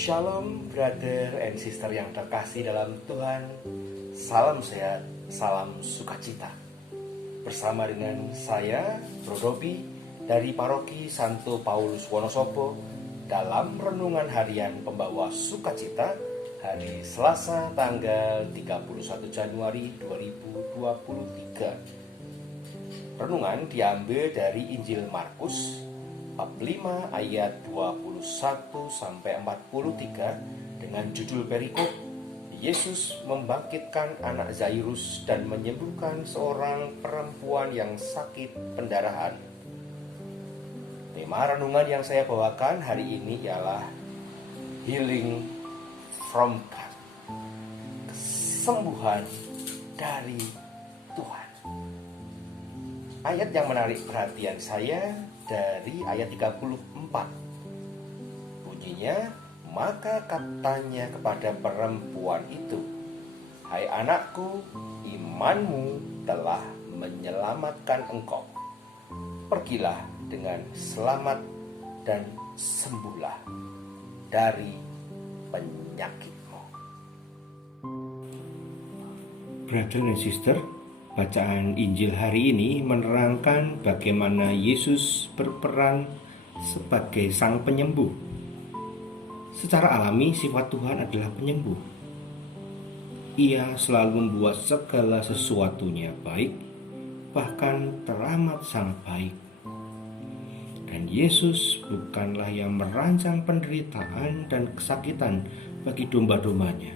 Shalom brother and sister yang terkasih dalam Tuhan. Salam sehat, salam sukacita. Bersama dengan saya, Bro Dobi, dari Paroki Santo Paulus Wonosobo dalam Renungan Harian Pembawa Sukacita hari Selasa tanggal 31 Januari 2023. Renungan diambil dari Injil Markus bab 5 ayat 21 sampai 43 dengan judul perikop Yesus membangkitkan anak Zairus dan menyembuhkan seorang perempuan yang sakit pendarahan. Tema renungan yang saya bawakan hari ini ialah Healing from God, kesembuhan dari Tuhan. Ayat yang menarik perhatian saya dari ayat 34. Bunyinya, maka katanya kepada perempuan itu, "Hai anakku, imanmu telah menyelamatkan engkau. Pergilah dengan selamat dan sembuhlah dari penyakitmu." Brother and sister, bacaan Injil hari ini menerangkan bagaimana Yesus berperan sebagai sang penyembuh. Secara alami, sifat Tuhan adalah penyembuh. Ia selalu membuat segala sesuatunya baik, bahkan teramat sangat baik. Dan Yesus bukanlah yang merancang penderitaan dan kesakitan bagi domba-dombanya.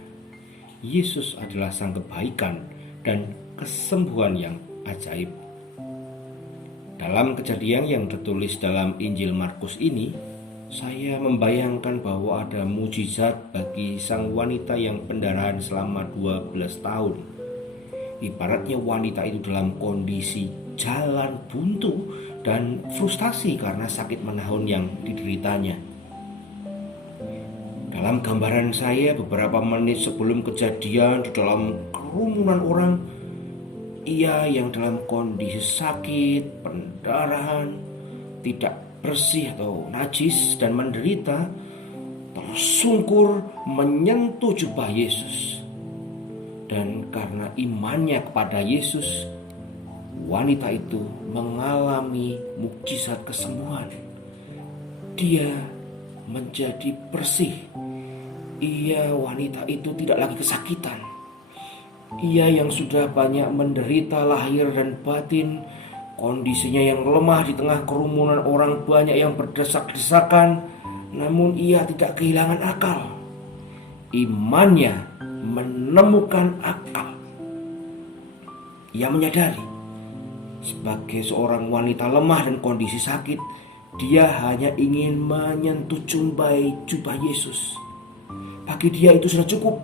Yesus adalah sang kebaikan dan kesembuhan yang ajaib. Dalam kejadian yang tertulis dalam Injil Markus ini, saya membayangkan bahwa ada mujizat bagi sang wanita yang pendarahan selama 12 tahun. Ibaratnya wanita itu dalam kondisi jalan buntu dan frustasi karena sakit menahun yang dideritanya. Dalam gambaran saya, beberapa menit sebelum kejadian, di dalam kerumunan orang, ia yang dalam kondisi sakit, pendarahan, tidak bersih atau najis dan menderita, tersungkur menyentuh jubah Yesus. Dan karena imannya kepada Yesus, wanita itu mengalami mukjizat kesembuhan. Dia menjadi bersih. Wanita itu tidak lagi kesakitan. Ia yang sudah banyak menderita lahir dan batin, kondisinya yang lemah di tengah kerumunan orang banyak yang berdesak-desakan, namun ia tidak kehilangan akal. Imannya menemukan akal. Ia menyadari sebagai seorang wanita lemah dan kondisi sakit, dia hanya ingin menyentuh jubah Yesus. Bagi dia itu sudah cukup.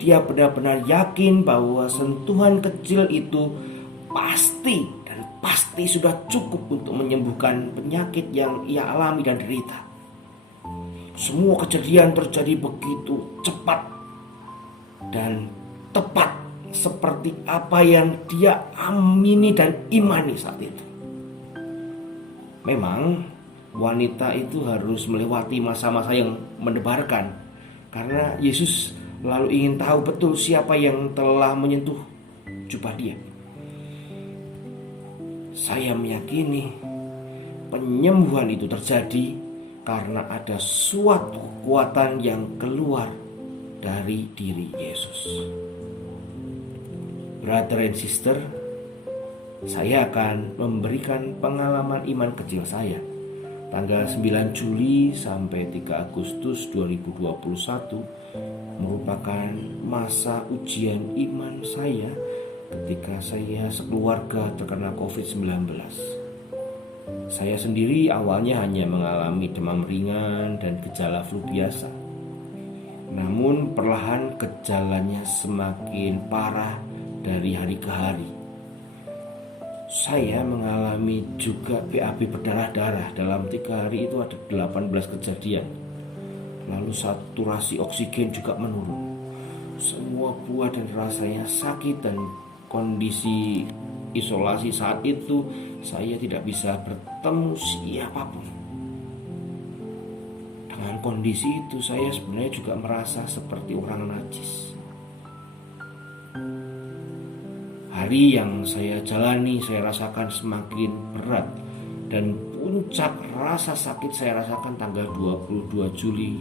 Dia benar-benar yakin bahwa sentuhan kecil itu pasti sudah cukup untuk menyembuhkan penyakit yang ia alami dan derita. Semua kejadian terjadi begitu cepat dan tepat seperti apa yang dia amini dan imani saat itu. Memang wanita itu harus melewati masa-masa yang mendebarkan, karena Yesus lalu ingin tahu betul siapa yang telah menyentuh jubah dia. Saya meyakini penyembuhan itu terjadi karena ada suatu kekuatan yang keluar dari diri Yesus. Brother and sister, saya akan memberikan pengalaman iman kecil saya. Tanggal 9 Juli sampai 3 Agustus 2021 merupakan masa ujian iman saya ketika saya sekeluarga terkena COVID-19. Saya sendiri awalnya hanya mengalami demam ringan dan gejala flu biasa. Namun perlahan gejalanya semakin parah dari hari ke hari. Saya mengalami juga BAB berdarah-darah. Dalam 3 hari itu ada 18 kejadian. Lalu saturasi oksigen juga menurun. Semua buah dan rasanya sakit, dan kondisi isolasi saat itu saya tidak bisa bertemu siapapun. Dengan kondisi itu saya sebenarnya juga merasa seperti orang najis. Hari yang saya jalani saya rasakan semakin berat, dan puncak rasa sakit saya rasakan tanggal 22 Juli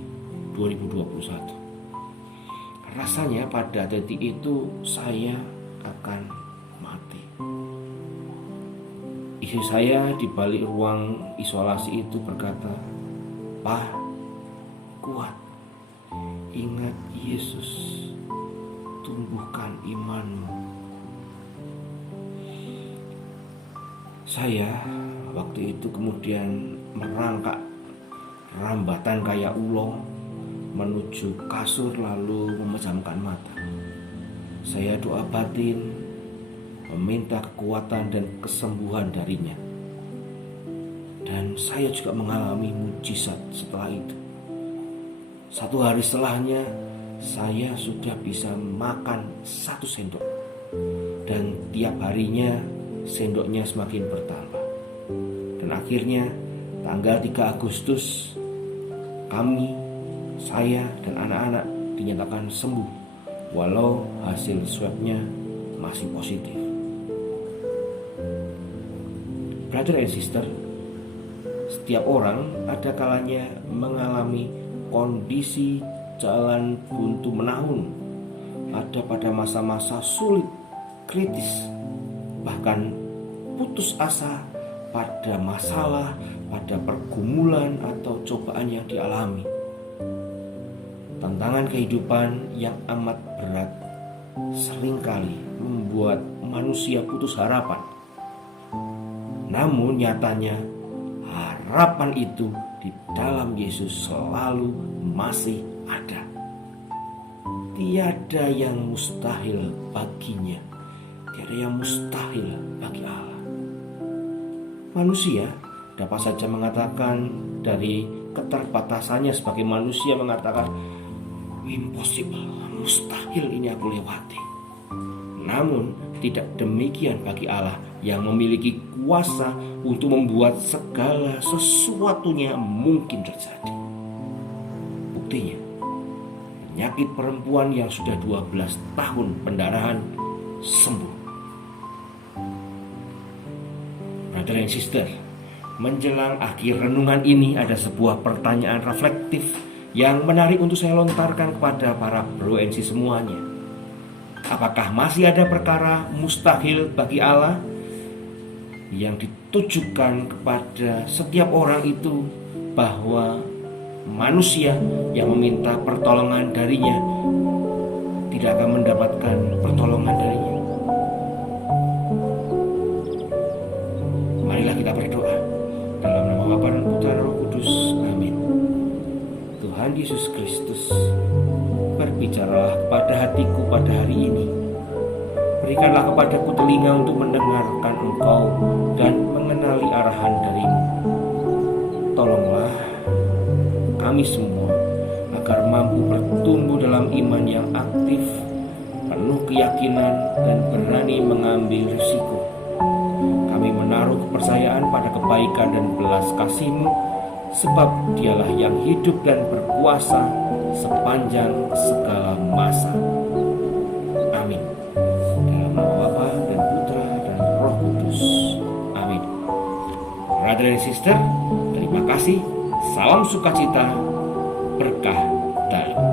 2021. Rasanya pada detik itu saya akan mati. Istri saya di balik ruang isolasi itu berkata, "Pak, kuat, ingat Yesus, tumbuhkan imanmu." Saya waktu itu kemudian merangkak rambatan kayak ulo menuju kasur lalu memejamkan mata. Saya doa batin, meminta kekuatan dan kesembuhan darinya. Dan saya juga mengalami mujizat setelah itu. 1 hari setelahnya saya sudah bisa makan 1 sendok. Dan tiap harinya sendoknya semakin bertambah. Dan akhirnya tanggal 3 Agustus saya dan anak-anak dinyatakan sembuh, walau hasil swabnya masih positif. Brother and sister, setiap orang ada kalanya mengalami kondisi jalan buntu menahun, ada pada masa-masa sulit, kritis, bahkan putus asa pada masalah, pada pergumulan atau cobaan yang dialami. Tantangan kehidupan yang amat berat seringkali membuat manusia putus harapan. Namun nyatanya harapan itu di dalam Yesus selalu masih ada. Tiada yang mustahil baginya. Tiada yang mustahil bagi Allah. Manusia dapat saja mengatakan dari keterbatasannya sebagai manusia mengatakan, impossible, mustahil ini aku lewati. Namun tidak demikian bagi Allah yang memiliki kuasa untuk membuat segala sesuatunya mungkin terjadi. Buktinya, penyakit perempuan yang sudah 12 tahun pendarahan sembuh. Brother and sister, menjelang akhir renungan ini ada sebuah pertanyaan reflektif yang menarik untuk saya lontarkan kepada para bro and sis semuanya. Apakah masih ada perkara mustahil bagi Allah yang ditujukan kepada setiap orang itu, bahwa manusia yang meminta pertolongan darinya tidak akan mendapatkan pertolongan darinya? Marilah kita berdoa. Dalam nama Bapa dan Putra dan Roh Kudus. Amin. Tuhan Yesus Kristus, berbicaralah kepada hatiku pada hari ini. Berikanlah kepadaku telinga untuk mendengarkan Engkau dan mengenali arahan darimu. Tolonglah kami semua agar mampu bertumbuh dalam iman yang aktif, penuh keyakinan dan berani mengambil risiko. Kami menaruh kepercayaan pada kebaikan dan belas kasih-Mu, sebab Dialah yang hidup dan berkuasa sepanjang segala masa. Amin. Dalam nama Bapa dan Putra dan Roh Kudus. Amin. Brother and sister, terima kasih. Salam sukacita, berkah dalam.